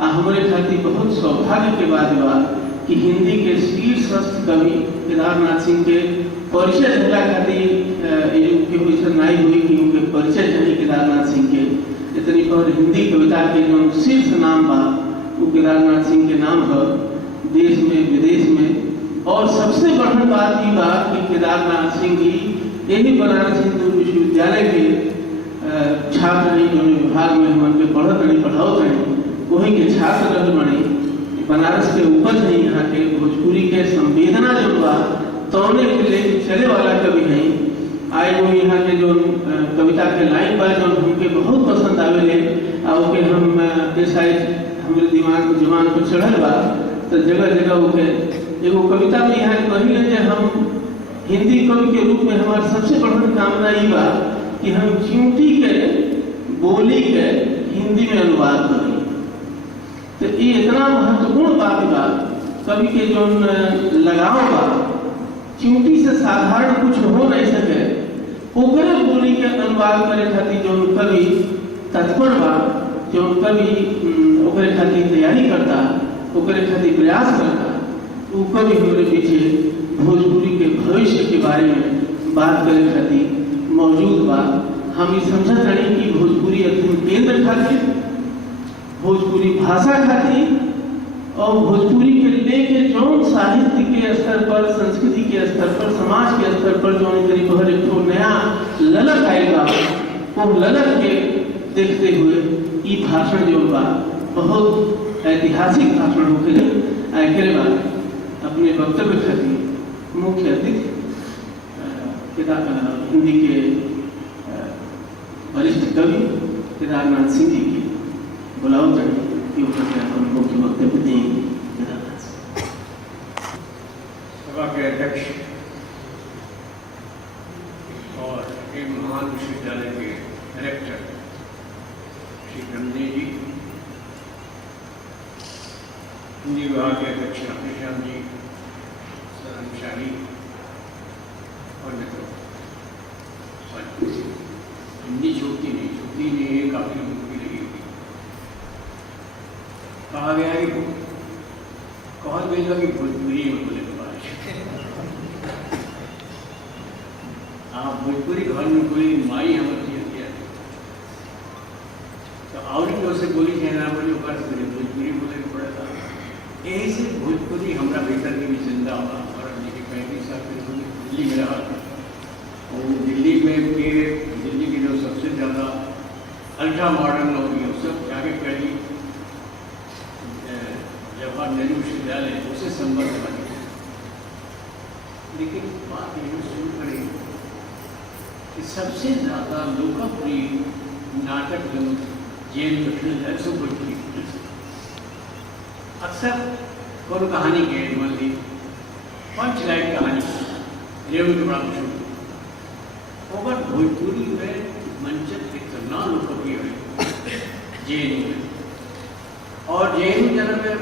हमारे खातिर बहुत सौभाग्य के बात बा कि हिंदी के शीर्षस्थ कवि केदारनाथ सिंह के परिचय होला खातिर के नाई हुई कि उनके परिचय चाहिए केदारनाथ सिंह के इतनी पर हिंदी कविता के जो शीर्ष नाम बा वो केदारनाथ सिंह के नाम है देश में विदेश में। और सबसे बड़ी बात ये बा कि केदारनाथ सिंह जी यही बनारस हिंदू विश्वविद्यालय के छात्र नहीं जो विभाग में हम के पढ़त नहीं पढ़ाओ नहीं वही के छात्र रह बने बनारस के उपज नहीं यहाँ के भोजपुरी के संवेदना जो बा तौने के लिए चले वाला कवि हैं आए वो यहाँ के जो कविता के लाइन बा जो हमके बहुत पसंद आवेले और के हम शायद हमारे दिमाग जुबान पर चढ़ल बा तो जगह जगह वो के एगो कविता में यहाँ कही है हम हिंदी कवि के रूप में हमारे सबसे बड़ा कामना ये बा कि हम चिमटी के बोली के हिंदी में अनुवाद करें। तो ये इतना महत्वपूर्ण बात बा कवि के जो लगाव बा चिमटी से साधारण कुछ हो नहीं सके ओकरे बोली के अनुवाद करे खातिर जो कवि तत्पर बा जो कवि ओकरे खातिर तैयारी करता ओकरे खातिर प्रयास करता वो कवि हमारे पीछे भोजपुरी के भविष्य के बारे में बात करे खातिर मौजूद बा। हम ये समझत रही कि भोजपुरी अध्ययन केंद्र खातिर भोजपुरी भाषा खातिर और भोजपुरी के लेके जौन साहित्य के स्तर पर संस्कृति के स्तर पर समाज के स्तर पर जो करीब एक नया ललक आएगा वो ललक के देखते हुए ये भाषण जो बा बहुत ऐतिहासिक भाषण होके बाद अपने वक्तव्य खातिर मुख्य अतिथि हिंदी के वरिष्ठ कवि केदारनाथ सिंह जी की बुलाओ मुख्य वक्तव्य देंगे। सभा के अध्यक्ष और एक महान विश्वविद्यालय के डायरेक्टर श्री ब्रह्मदेव जी, हिंदी विभाग के अध्यक्ष रामेश्याम जी, सदन शाही और मित्रों, हिंदी छूटती नहीं है, काफी लोगों की लगी होगी। कहा गया है कि कहा गया कि भोजपुरी में बोले के बाद आप भोजपुरी घर में कोई माई हमारी किया तो और से बोली कहना बोली कर भोजपुरी बोले के पड़ा था। यही से भोजपुरी हमारा भीतर के भी जिंदा हुआ और 35 साल दिल्ली में रहा और दिल्ली में दिल्ली की जो सबसे ज़्यादा अल्ट्रा मॉडर्न लोग हैं सब जाके पहली जवाहर नेहरू विश्वविद्यालय उससे संबंध बने। लेकिन बात ये शुरू करें कि सबसे ज़्यादा लोकप्रिय नाटक जो जेल कठिन है सो भोजपुरी अक्सर कौन कहानी के मान ली पंच लाइन कहानी रेणु के बड़ा मशहूर ओवर भोजपुरी में मंचन इतना लोकप्रिय है जेएनयू में और जेएनयू जन्म में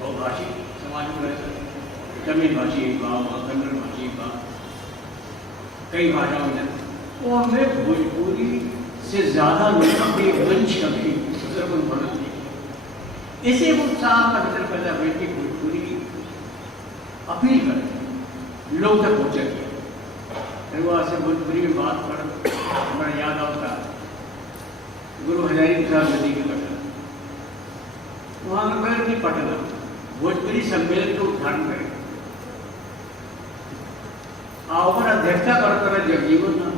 बहुभाषी समाज में रहता तमिल भाषी एक बा कन्नड़ भाषी बा कई भाषाओं में वो हमें भोजपुरी से ज़्यादा लोकप्रिय मंच कभी बना इसे वो साफ अंदर पैदा हुए कि भोजपुरी अपील करें लोग तक पहुँचे वो ऐसे भोजपुरी में बात कर हमारा याद आता गुरु हजारी प्रसाद नदी की कथा वहाँ में बैठ नहीं पटना भोजपुरी सम्मेलन को उद्घाटन करें और अध्यक्षता कर जगजीवन नाम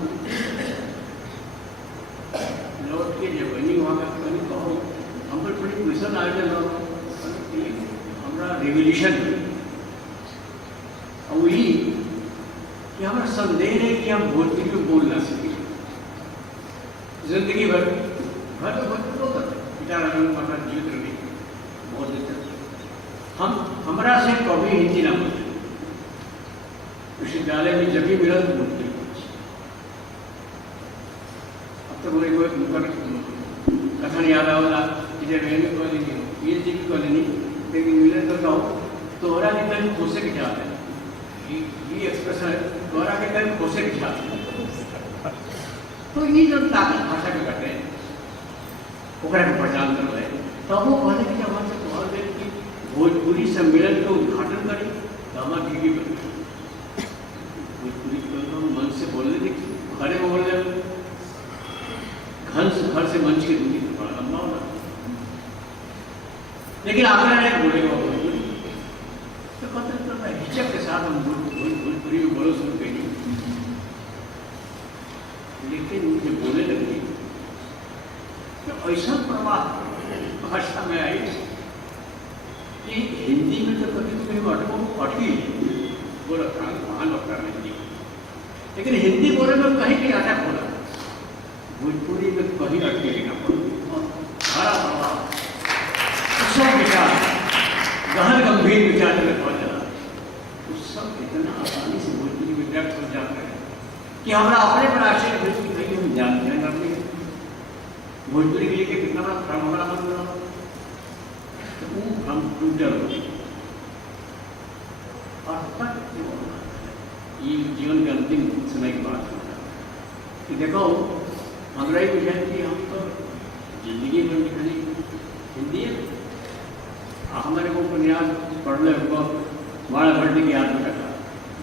लौट के जब बनी वहाँ का कहो हम पर बड़ी मिशन आयोजन हमारा रेवोल्यूशन और वही कि हमारा संदेह है कि हम भोजपुरी को बोल ना सके जिंदगी भर घर तो भोजपुरी पिता माता जीवित रही बहुत दिक्कत हम हमारा से कभी हिंदी ना बोलते विश्वविद्यालय में जब भी मिला तो बोलते अब तो बोले कोई कथन याद आवेला इधर रेलवे कॉलोनी पीएचडी की कॉलोनी लेकिन मिले तो कहो तोहरा के कहीं खोसे के जाते हैं ये एक्सप्रेशन है तोहरा के कहीं खोसे के जाते तो ये जो ताकत भाषा के करते हैं ओकरा के पहचान कर रहे तो वो कहने की जब भोजपुरी सम्मेलन का उद्घाटन करें तो हमारा ठीक ही बन गया। भोजपुरी तो मन से बोलने देखिए, खड़े में बोलने घर से मंच की दूरी तो बड़ा लंबा होगा, लेकिन आगरा नहीं बोलेगा भोजपुरी तो पता हिचक के साथ हम भोजपुरी में बोलो शुरू करेंगे, लेकिन मुझे बोलने लगी तो ऐसा प्रवाह भाषा में आई कि हिंदी में तो कभी कभी अटकी बोला वहाँ लौटा हिंदी, लेकिन हिंदी बोले में कहीं भी अटक बोला, भोजपुरी में कहीं अटके लेना पड़ा। हरा प्रभाव सब विचार गहन गंभीर विचार में पहुँच जाता, उस सब इतना आसानी से भोजपुरी में व्यक्त हो जाता है कि हमारा अपने पर आश्चर्य भोजपुरी नहीं हम जानते हैं अपने भोजपुरी के लिए कितना बड़ा भ्रम हमारा मन बना, तो वो हम टूटर हो गए। और तक ये जीवन के अंतिम समय की बात होता है कि देखो हमारा ही विषय कि हम तो जिंदगी में लिखनी हिंदी है, हमारे को उपन्यास पढ़ने को माड़ा भरने की याद में रखा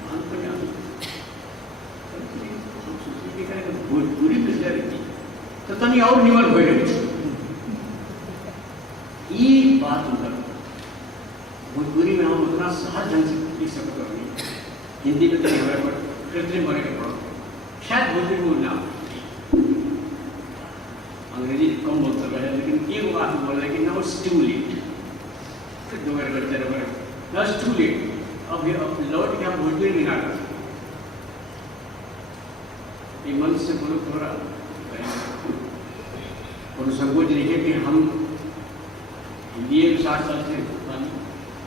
मान तो याद भोजपुरी पिछले रही तो तनी और निमन हो रही ये बात उधर भोजपुरी में हम उतना सहज ढंग से लिख सकते हैं, हिंदी में तो हमारे पर कृत्रिम बने के पड़ो शायद भोजपुरी में ना अंग्रेजी कम बोल सकता है, लेकिन ये बात बोल रहे कि नाउ इट्स टू लेट, फिर दो मेरे बच्चे रहे नाउ इट्स टू लेट, अब लौट के हम भोजपुरी में ना कर सकते, मन से बोलो थोड़ा और संकोच लिखे कि हम हिंदी 60 साल से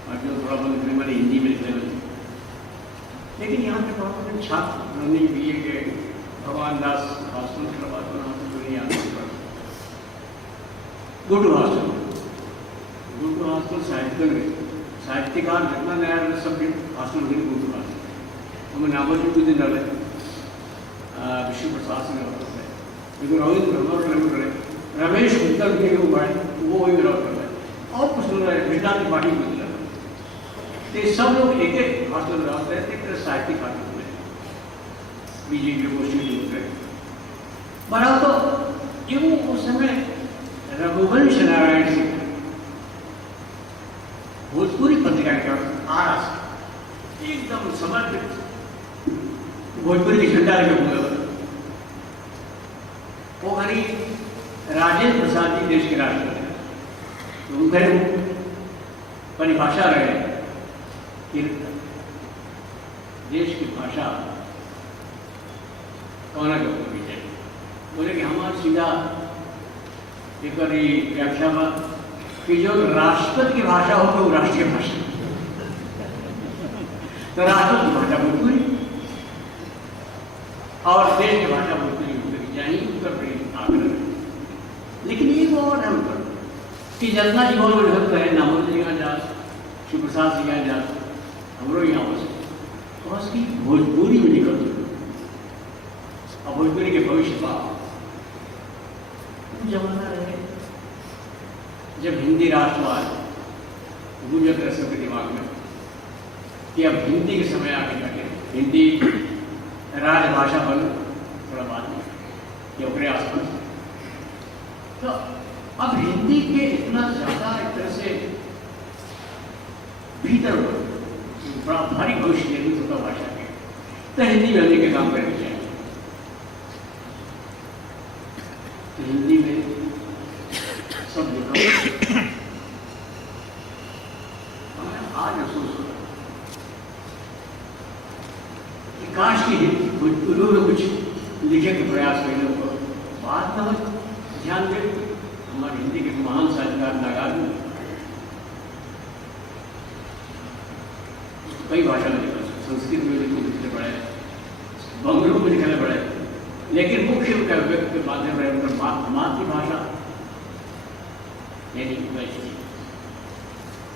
और जो थोड़ा बहुत लिखने वाले हिंदी में लिखने वाले, लेकिन यहाँ पे बहुत छात्र रनिंग बी ए के भगवान दास हॉस्टल के बाद गुड्डू हॉस्टल साहित्यकार जितना नया सब्जेक्ट हॉस्टल गुड्डू हॉस्टल हमें नामों कुछ दिन डाले विश्व प्रसाद सिंह होता है, लेकिन रविंद्र रमेश उत्तर के वो बड़े वो वही मेरा कर रहे हैं और कुछ लोग विज्ञान की पार्टी में लगा, तो सब लोग एक एक हॉस्टल में रहते हैं, एक तरह साहित्यिक पार्टी में बीजेपी को होते हैं बड़ा तो ये वो उस समय रघुवंश नारायण सिंह भोजपुरी पत्रिका के आरा से एकदम समर्पित भोजपुरी की झंडा लेकर बोला, वो हरी राजेंद्र प्रसाद जी देश के राष्ट्रपति, तो उनके परिभाषा रहे कि देश की भाषा कौन के बोले कि हमारा सीधा एक व्याख्या में कि जो राष्ट्रपति की भाषा हो तो राष्ट्रीय भाषा, तो राष्ट्रपति की भाषा भोजपुरी और देश की भाषा भोजपुरी होगी यानी उत्तर प्रदेश आग्रह, लेकिन ये वो और हम कर कि जितना जीवन में ढलता है नामों से यहाँ जा शिव प्रसाद से यहाँ जा हमरो यहाँ हो सके और उसकी भोजपुरी में निकल और भोजपुरी के भविष्य का जमाना रहे जब हिंदी राष्ट्रवाद गुजर रहे सबके दिमाग में कि अब हिंदी के समय आगे जाके हिंदी राजभाषा बन थोड़ा बाद में या अपने आसपास, तो अब हिंदी के इतना ज़्यादा एक तरह से भीतर बड़ा भारी भविष्य निर्मित होता भाषा के, तो हिंदी में आने के काम करने चाहिए, तो हिंदी में सब लिखा आज अफसोस हो कि काश की भोजपुरी में कुछ लिखे के प्रयास करने को बात न ध्यान दे हमारे हिंदी के महान साहित्यकार नागार्जुन कई भाषा में लिखा, संस्कृत में लिखने पड़े, बंगलुरु में लिखने पड़े, लेकिन मुख्य व्यक्त के माध्यम रहे उनका मातृभाषा यानी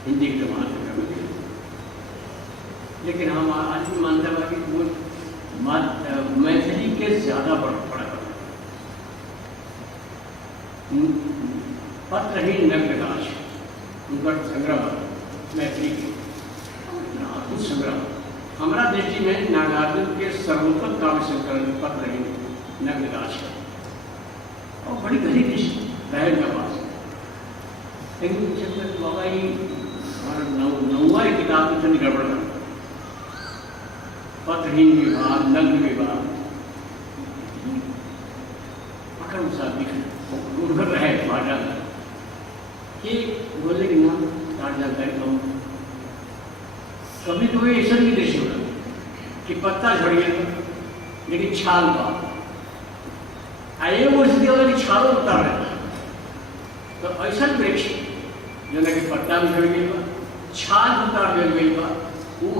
हिंदी के महान, लेकिन हम आज भी मानते हैं कि वो मैथिली के ज्यादा पड़ा पत्रहीन नग्न दास उनका संग्रह मैत्री के अद्भुत संग्रह। हमारा दृष्टि में नागार्जुन के सर्वोत्तम काव्य संकलन पत्र रही नग्नदास और बड़ी गहरी दृष्टि बहन का पास। लेकिन जब बाबा ही हमारा नौवा किताब में चंद गड़बड़ है, पत्रहीन विवाह, नग्न विवाह, अकड़ सा दिख रहे भाषा कि बोलने की नाम काट जाता है। तो कभी तो ऐसा भी दृश्य होगा कि पत्ता झड़ गया लेकिन छाल पा आइए वो स्थिति होगा कि छालों उतार रहता है। तो ऐसा वृक्ष जो ना कि पत्ता भी झड़ गया छाल उतार दिया गई बा वो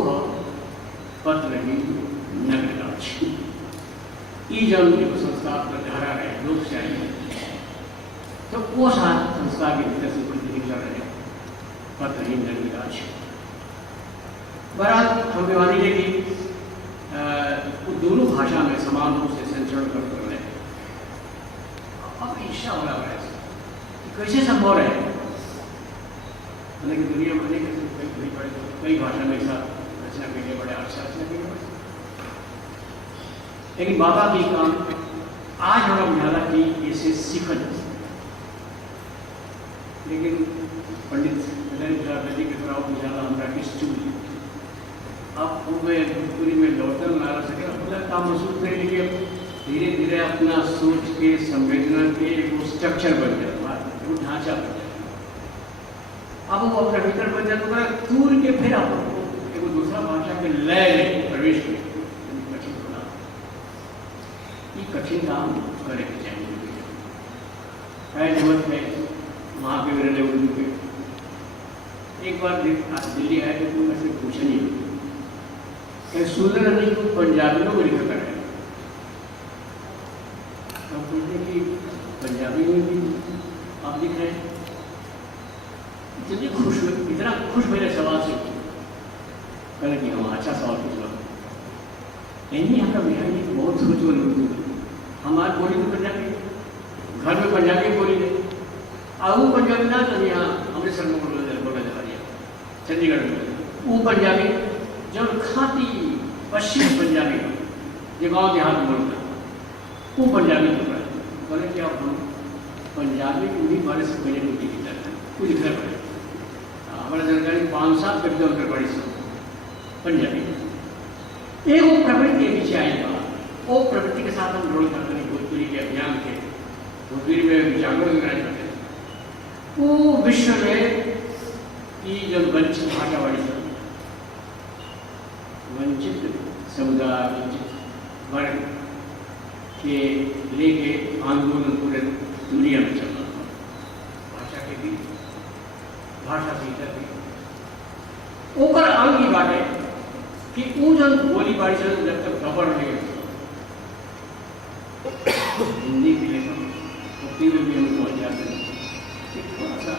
पत्रहीन नग्नदास। ई जब संस्कार पर धारा रहे लोग से आएंगे तो वो संस्कार के भीतर से कुछ निकला रहे पत्रहीन नग्नदास। बहरहाल हम मान लीजिए कि दोनों भाषा में समान रूप से संचरण करते रहे। अब ईर्ष्या हो रहा है कि कैसे संभव है कि दुनिया में कई भाषा में ऐसा रचना के लिए बड़े अच्छा रचना के लिए। लेकिन बाबा की काम आज हमारा बुझाला कि इसे सीखल। लेकिन पंडित जी के तरह बुझाला हमारा किस चूल अब पूरी में लौटन ना रह सके अपना काम महसूस करें। लेकिन धीरे धीरे अपना सोच के संवेदना के वो स्ट्रक्चर बन जाता है, वो ढांचा बन जाता है। अब वो अपने भीतर बन जाता है दूर के फिर आप एक दूसरा भाषा के लय में प्रवेश करें कठिन होना। ये कठिन काम करे चाहिए है जरूरत है। वहाँ पे मेरे उर्दू पे एक बार दिल्ली आए तो मैं से पूछा नहीं सुंदर नहीं को पंजाबियों को लिखा कर पूछने की पंजाबी में भी आप लिख रहे हैं। इतनी खुश हुए, इतना खुश मेरे सवाल से कल कि हम अच्छा सवाल पूछा नहीं। आपका बिहार बहुत सोच बोल हमारे बोली में पंजाबी घर में पंजाबी बोली है और वो पंजाबी ना तो यहाँ अमृतसर में बोला जा रही है चंडीगढ़ में वो पंजाबी जब खाती पश्चिम पंजाबी जो गाँव देहात में बोलता वो पंजाबी बोल रहा है। बोले कि आप हम पंजाबी उन्हीं बारे से पहले नहीं लिखी जाता है कुछ लिखना पड़े हमारा जानकारी 5 साल कविता उतर पड़ी सब पंजाबी। एक वो प्रवृत्ति के पीछे आई बात वो प्रवृत्ति के साथ हम रोल करते हैं भोजपुरी के अभियान के भोजपुरी में जागरूक कराए जाते हैं। वो विश्व में की जब वंचित भाषा वाली वंचित समुदाय वंचित वर्ग के लेके आंदोलन पूरे दुनिया में चल रहा था। भाषा के भी भाषा भीतर भी ओकर अंग की बात है कि वो जब बोली बाड़ी से जब तक खबर नहीं हिंदी के लेखन उतनी में भी हम पहुँच जाते हैं। थोड़ा सा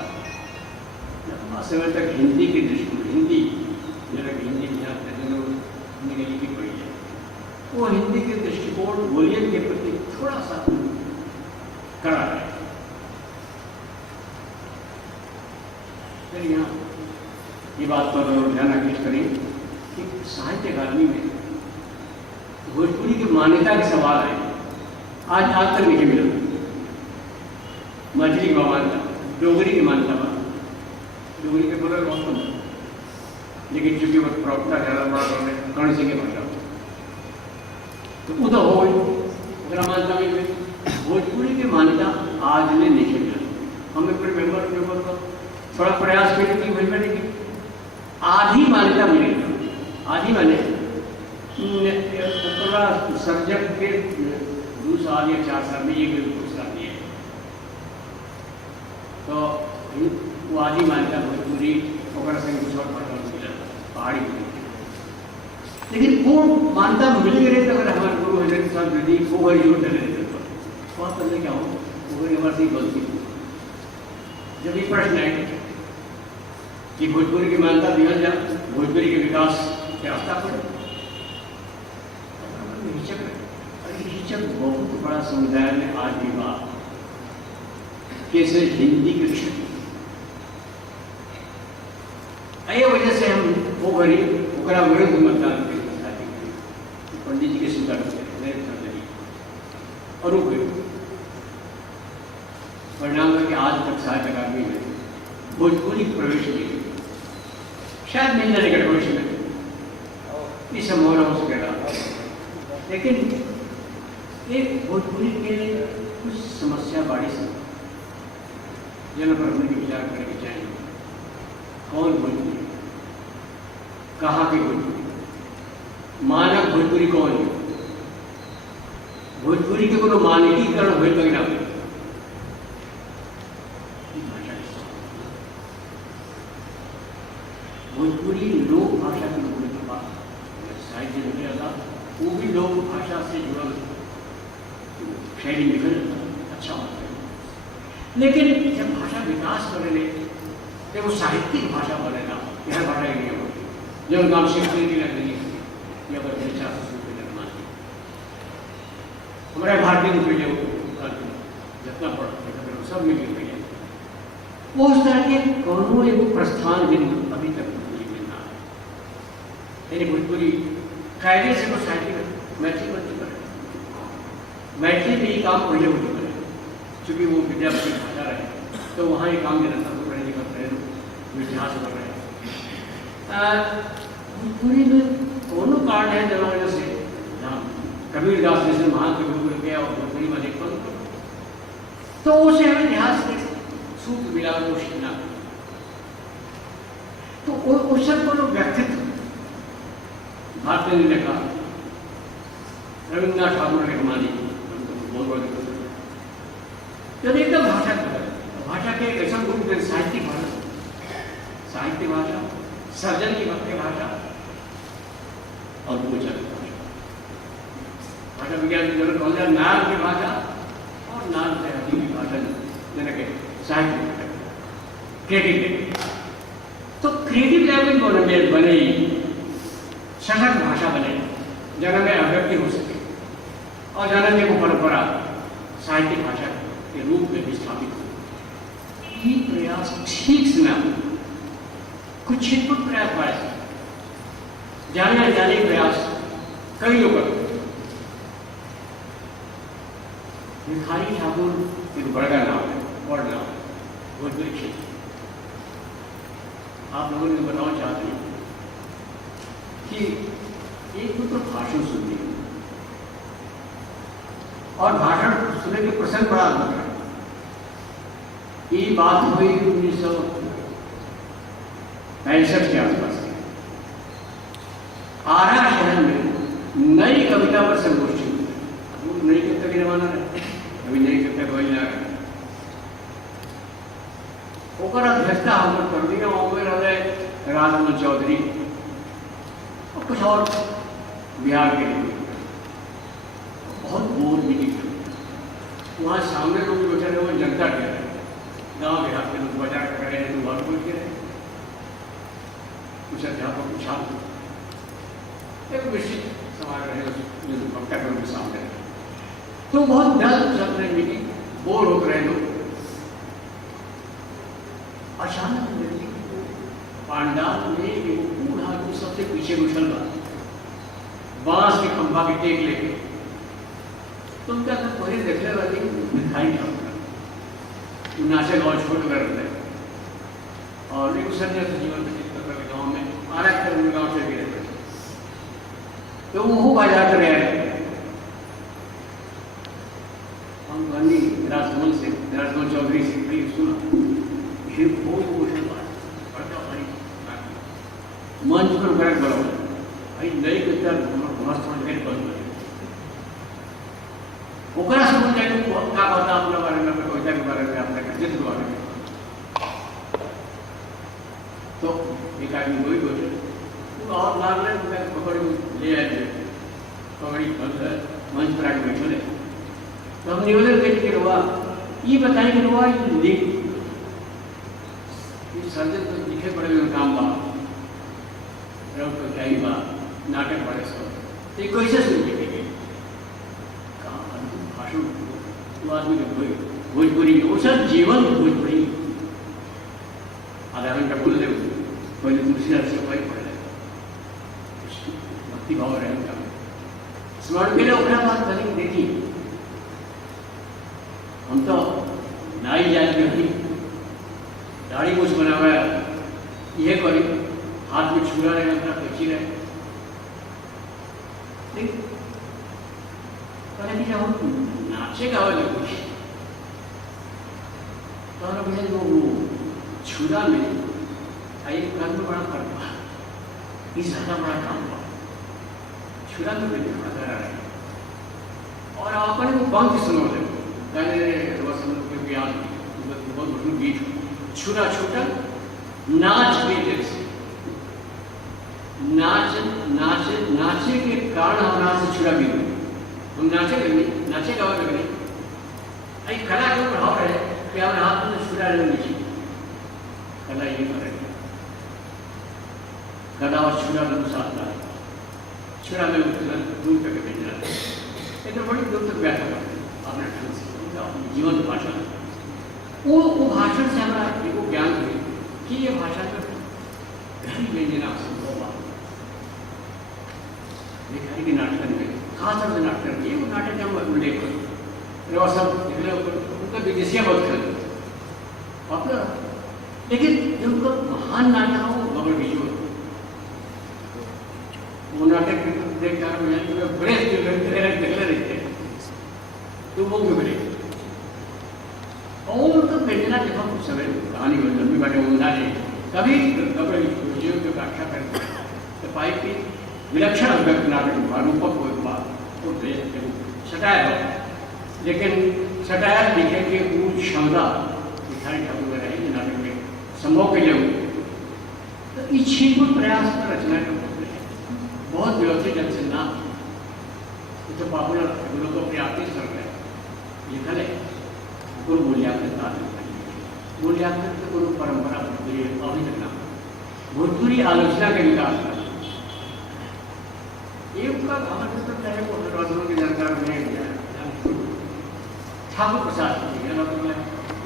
लंबा समय तक हिंदी के दृष्टि हिंदी जरा हिंदी हिंदी की लिखी पड़ी है वो हिंदी के दृष्टिकोण बोलियन के प्रति थोड़ा सा कड़ा है। फिर यहाँ ये बात पर ध्यान आकृष्ट करें कि साहित्य अकादमी में भोजपुरी की मान्यता के सवाल है आज तक नहीं मिला। मैथिली की मान्यता डोगरी की मान्यता डोगरी के बोला बहुत कम लेकिन चूंकि वह प्रवक्ता ज़्यादा बड़ा कर्ण सिंह के भाषा तो वो तो हो गई मान्यता में भोजपुरी की मान्यता आज ने नहीं मिला। हमें पूरे मेम्बर के ऊपर तो थोड़ा प्रयास करें कि वही मैंने कि आधी मान्यता मिलेगी। आधी माने सर्जक के 2 साल या 4 साल में ये पुरस्कार दिए तो वो आधी मान्यता भोजपुरी संग कुछ और भाषा मिला पहाड़ी बोली। लेकिन वो मान्यता मिल गई तो अगर हमारे गुरु हजरत के साथ यदि वो बड़ी जोर चले रहते वहाँ पर क्या हो वो हमारे से गलती। जब ये प्रश्न है कि भोजपुरी की मान्यता दिया जाए भोजपुरी के विकास के रास्ता पर हिचक है। हिचक बहुत बड़ा समुदाय में आज भी बात कैसे हिंदी के क्षेत्र ये वजह से हम वो घड़ी ओकरा विरुद्ध मतदान के पंडित जी के स्वीकार और वो परिणाम करके आज तक सहायक अकादमी में भोजपुरी प्रवेश नहीं, शायद मिल जाने का भविष्य में ये संभव हो सकेगा, लेकिन एक भोजपुरी के कुछ समस्या बाड़ी से जन पर अपने विचार करके चाहिए। कौन भोजपुरी, कहाँ की भोजपुरी, मानक भोजपुरी कौन है? भोजपुरी के कोनो मानकीकरण हो तो ना भोजपुरी लोक भाषा के लोगों के पास साहित्य लिखा था, वो भी लोक भाषा से जुड़ा शैली लिखल अच्छा होता है, लेकिन जब भाषा विकास करे तो वो साहित्यिक भाषा बनेगा। यह भाषा ही नहीं होती जो नाम शेक्सपियर की लगनी या बच्चा हमारे भारतीय रूपये जितना पढ़ सब में लिख गए वो उस तरह के कौनों एक प्रस्थान बिंदु अभी तक मिलना है। यानी भोजपुरी कायदे से वो साहित्य मैथिली बन चुका है, मैथिली में ये काम पहले हो चुका है, चूंकि वो विद्यापति भाषा रहे तो वहाँ ये काम निरंतर को पढ़ने का प्रयत्न इतिहास कर रहे हैं। भोजपुरी में दोनों कारण है दोनों वजह से कबीर दास जैसे महान कवि बन गया और भोजपुरी में अधिक पद तो उसे हमें इतिहास के सूत्र मिला वो सीखना तो उस सब व्यक्तित्व भारतीय ने लिखा, रविन्द्रनाथ ठाकुर ने मानी बहुत बड़ा जब एकदम भाषा भाषा के एक ऐसा गुण साहित्यिक भाषा, साहित्य भाषा, सर्जन की भक्ति भाषा और पूजा की भाषा, भाषा विज्ञान की जरूरत हो जाए नाम की भाषा और नाम से हदी की भाषा जैसे कि साहित्य भाषा क्रिएटिव। तो क्रिएटिव लैंग्वेज बने सशक्त भाषा बने जहाँ में अभिव्यक्ति हो सके और जहाँ में वो परंपरा साहित्यिक भाषा के रूप में स्थापित हो। ये प्रयास ठीक से ना कुछ छिटपुट प्रयास बारे जाने अनजाने प्रयास कई लोग करते। भिखारी ठाकुर एक बड़ा नाम है, बड़ा नाम है भोजपुरी क्षेत्र। आप लोगों ने बताना चाहते हैं कि एक तो भाषण सुनते हैं और भाषण सुनने के प्रसंग बड़ा अद्भुत है। ये बात हुई 1965 के आसपास की। आरा शहर में नई कविता पर संगोष्ठी हुई। अब नई कविता की जमाना है, अभी नई कविता कोई ना है। ओकर अध्यक्षता हम कर दिया उम्र रहे राजमोहन चौधरी और कुछ और बिहार के लिए बहुत बोर मीटिंग। वहाँ सामने लोग बैठे रहे, वो जनता कह रहे, गाँव देहात के लोग बाजार कर रहे हैं, लोग बोल के रहे, कुछ अध्यापक कुछ छात्र एक निश्चित समाज रहे वक्ता के उनके सामने रहे। तो बहुत दल चल रहे मीटिंग, बोर हो रहे लोग। अचानक पांडाल में एक बूढ़ा आदमी सबसे पीछे उछल रहा, बांस के खंभा के टेक लेके। तुम क्या सब पहले देखने वाली भिखारी ठाकुर नाचे गाँव छोड़ कर रहे और एक संन्यास जीवन व्यतीत कर रहे गाँव में आरा कर गाँव से गिरे थे। तो वो बाजार कर रहे हम गांधी राजमोहन चौधरी से सुना मंच पर बैठ बड़ा भाई नई कविता मस्त समझ गए बंद ओकरा समझ जाए तो क्या बता अपना बारे में कविता के बारे में अपने जित के बारे में। तो एक आदमी वही बोले और मार ले पकड़ ले आए पकड़ी मंच पर आके बैठे। तो हम निवेदन करें कि रुआ ये बताएं कि रुआ सर्जन तो लिखे पड़े हुए काम बा रही बा नाटक पड़े सब तो कैसे शुरू लिखेंगे भाषण वो आदमी के भोजपुरी वो सब जीवन भोजपुरी आधा घंटा बोल दे पहले दूसरी रात से कोई पढ़ भक्ति भाव रहे उनका स्मरण के लिए ओकरा बात करेंगे। देखिए हम तो नाई जात में भी दाढ़ी मुझ बना हुआ है, यह करी हाथ में छुरा रहे अपना पची रहे। ठीक कि जब हम नाचे गावे लगे तो हमने वो छुरा में आई काम में बड़ा फर्क हुआ, इस ज्यादा बड़ा काम हुआ छुरा में भी बड़ा कर रहा है। और आपने वो पंक्ति सुनो ले बहुत बड़ी गीत छुरा छूटा नाच के से नाचे के कारण हमारा से छुरा भी हम नाचे लगे, नाचे गाँव लगे आई कला के प्रभाव रहे कि हमारे हाथ में छुरा रहे नीचे कला ये करे कला और छुरा लोग साथ ला छुरा में दूर तक भेज रहा है, लेकिन बड़ी दूर तक व्याख्या करते अपने ढंग से जीवन भाषा वो भाषण से हमारा एक ज्ञान हुई कि ये भाषा तो घड़ी व्यंजना संभव लिखाई के नाटक में खासतौर से नाटक ये वो नाटक हम उल्लेख करो सब उनका विदेशिया बहुत कर अपना, लेकिन जो उनका महान नाटक हो मगर बीजो वो नाटक देखकर बड़े देखते रहते तो वो क्यों बने और उनका व्यंजना देखो कुछ समय कहानी में लंबी बातें वो ना कभी कभी जीव की व्याख्या करते तो पाई की विलक्षण अभिव्यक्त नाटक रूपक को एक बात सटायर हो, लेकिन सटायर लिखे के पूर्ण क्षमता भिखारी ठाकुर में रहे नाटक में संभव के लिए तो इच्छित प्रयास पर रचना करते हैं बहुत व्यवस्थित ढंग से ना तो पॉपुलर लोकप्रिय आर्टिस्ट स्तर पर लिखा है गुरु मूल्यांकन तो गुरु परंपरा भोजपुरी अभी तक ना भोजपुरी आलोचना के विकास का एक का हमारे तो चाहे वो राजनों के जानकार में ठाकुर प्रसाद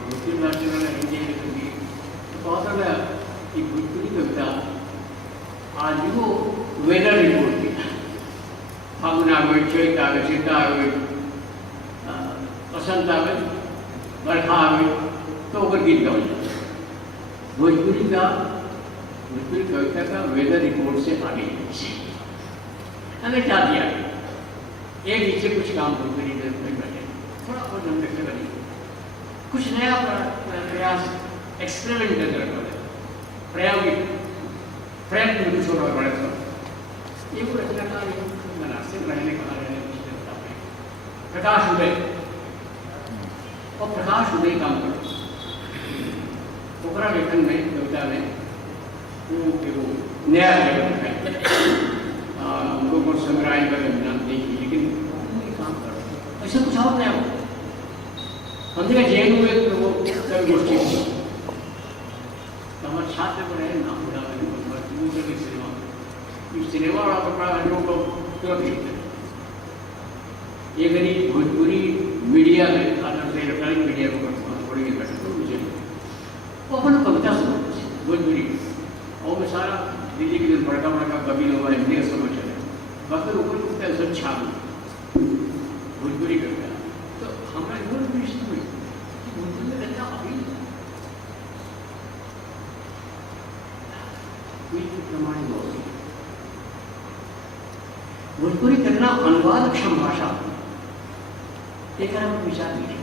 भोजपुरी भाषा में हिंदी लिखी तो बहुत कि भोजपुरी कविता आज वो वेदर रिपोर्ट की फागुन आवे चैत आवे शीता आवे बसंत आवे बरखा आवे तो ओकर गीत गाओ भोजपुरी कविता का वेदर रिपोर्ट से आगे हमें क्या दिया एक नीचे कुछ काम भोजपुरी बैठे थोड़ा बहुत हम देखते बनी कुछ नया प्रयास एक्सपेरिमेंट करते प्रायोगिक प्रयत्न कुछ हो रहा बड़े तो ये वो रचनाकार मनासिब रहने कहा रहने प्रकाश उदय और प्रकाश उदय काम करो ओकरा लेखन में कविता में वो नया लेखन है उनको को संग्रह कर नाम देखिए, लेकिन काम करो ऐसा कुछ और नया हो हम जगह जैन हुए तो वो कई गोष्ठी तो हमारे छात्र को रहे नाम बुढ़ा सिनेमा वाला कपड़ा लोगों को तुरंत लिखते ये गरीब भोजपुरी मीडिया में इलेक्ट्रॉनिक मीडिया को पढ़ेंगे बैठे तो मुझे वो अपन कविता सुनो भोजपुरी और मैं सारा दिल्ली के दिन बड़का बड़का कवि लोग हिंदी का समझ चले बाकी ऊपर कुछ सब छाप भोजपुरी कविता तो हमारे भोजपुरी में कविता अभी प्रमाणित हो भोजपुरी करना अनुवादक्षम भाषा एक विचार नहीं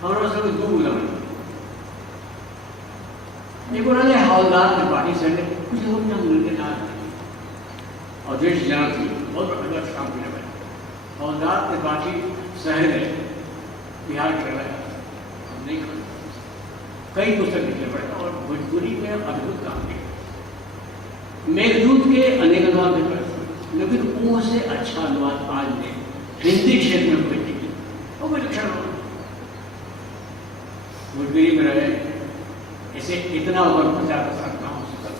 हमारा सब दो उदाहरण एक हवलदार त्रिपाठी से कुछ लोग मिलकर ना और देश जाना थी बहुत बड़ा काम किया भाई हवलदार त्रिपाठी शहर में बिहार केरला नहीं कई पुस्तक लिखने पड़े और भोजपुरी में अद्भुत काम किया मेघदूत के अनेक अनुवाद में पड़े लेकिन वो से अच्छा अनुवाद आज ने हिंदी क्षेत्र में कोई नहीं वो विलक्षण भोजपुरी में रहे ऐसे इतना ओवर 50% ना हो सकता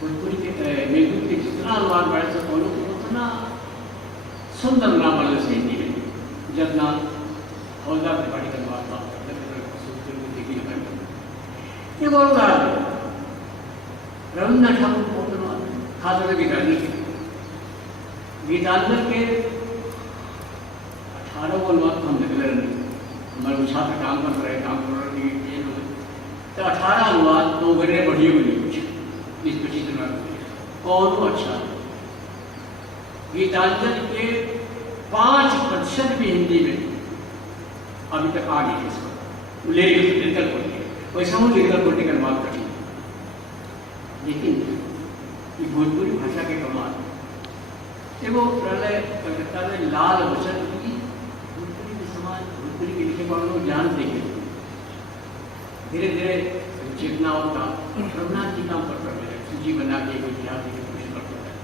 भोजपुरी के मेघदूत के जितना अनुवाद बढ़े से बोलो उतना सुंदर ना बढ़े से हिंदी में जितना हवलदार त्रिपाठी का अनुवाद एक और उदाहरण रविन्द्रनाथ ठाकुर को खास गीतांजलि गीतांजलि के 18 अनुवाद हम निकले हमारे छात्र काम कर रहे तो 18 अनुवाद 2 घंटे बढ़िए बनी कुछ 20-25 अनुवाद कौन अच्छा गीतांजलि के 5% भी हिंदी में अभी तक आ नहीं है लिरिकल पोलिटिकल वैसा हूँ लिरिकल पोलिटिकल बात कठिन लेकिन ये भोजपुरी भाषा के कमाल एगो प्रलय कलकत्ता में लाल बचन की भोजपुरी के समाज भोजपुरी के लिखे वाले लोग जानते हैं धीरे धीरे चेतना होता रघुनाथ जी काम करते हैं सूची बना के इतिहास की कोशिश करते हैं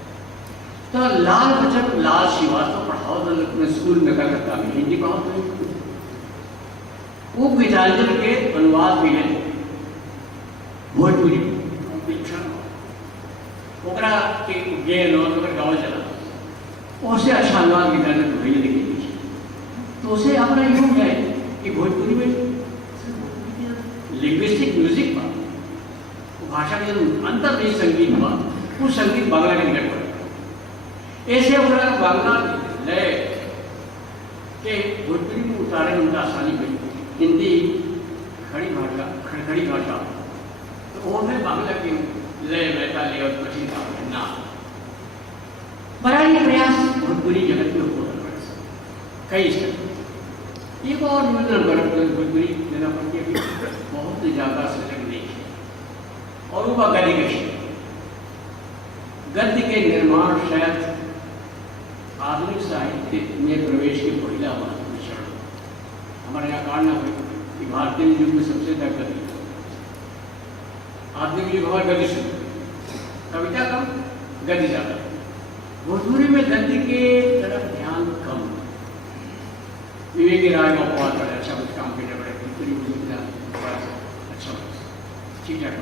तो लाल बचन लाल श्रीवास्तव पढ़ाओ तो स्कूल में कलकत्ता में हिंदी पढ़ाओ वो गीतांजलि के अनुवाद भी है भोजपुरी ओकरा के गे गाँव चला उससे अच्छा अनुवाद गीतांजलि तो भैया लिखे तो उसे अपना यूँ है कि भोजपुरी में लिंग्विस्टिक म्यूजिक का भाषा के जो अंतर्देश संगीत हुआ वो संगीत बांग्ला के निकट पड़ेगा ऐसे बांग्ला लय के भोजपुरी में उतारे में उनका आसानी हुई हिंदी खड़ी भाषा तो वो है बांग्ला की लय वैताली और कठिन का ना बड़ा ही प्रयास भोजपुरी जगत में हो रहा है कई स्तर एक और निवेदन भोजपुरी देना पड़ती है बहुत ज़्यादा सजग नहीं है और वो गद्य के क्षेत्र गद्य के निर्माण शायद आधुनिक साहित्य में प्रवेश के पहला महत्वपूर्ण क्षण हमारे यहाँ कारण है कि भारतीय युग में सबसे ज्यादा गद्य आधुनिक युग हमारा गद्य शुरू कविता कम गद्य ज़्यादा भोजपुरी में गद्य के तरफ ध्यान कम विवेकी राय का बहुत बड़ा अच्छा कुछ काम करने पड़े भोजपुरी अच्छा ठीक ठाक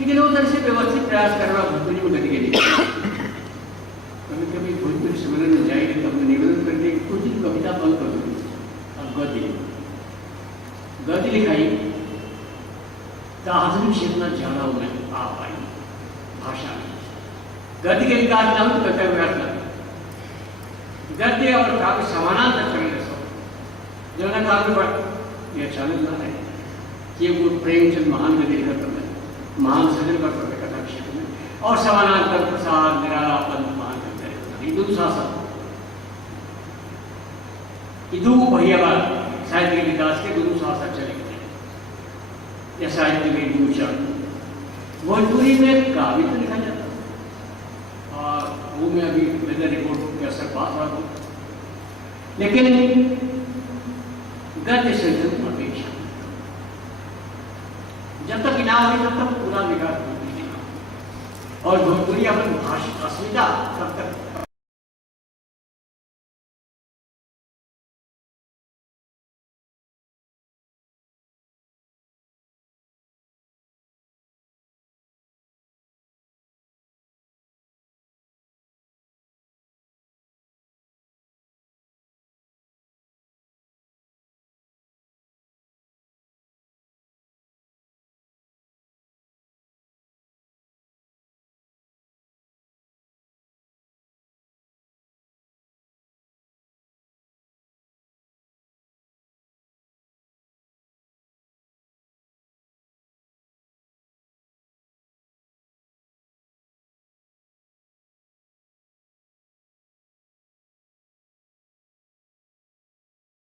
लेकिन वो तरह से व्यवस्थित प्रयास करना भोजपुरी में गद्य के लिए कभी कभी भोजपुरी सम्मेलन में जाएगी तो अपने निवेदन करके कुछ दिन कविता बंद कर दूँगी अब गद्य लिखाई तो आधुनिक चेतना ज़्यादा उन्हें आ पाई भाषा में गद्य के विकास ना हो तो कविता विकास ना गद्य और काव्य समानांतर चलने सो जो ना काव्य पर यह चलन ना है कि वो प्रेमचंद महान गद्य करते हैं महान सृजन करते हैं कथा क्षेत्र में और समानांतर प्रसाद निराला पद महान करते हैं हिंदू शासन हिंदू भैयाबाद साहित्य के विकास के दोनों शासक चले गए या साहित्य में हिंदू चरण भोजपुरी में काव्य तो लिखा जाता और वो में अभी वेदर रिपोर्ट के असर पास हुआ लेकिन गद्य सृजन अपेक्षा जब तक इनाम है तब तक पूरा विकास और भोजपुरी अपन भाषा अस्मिता तब तक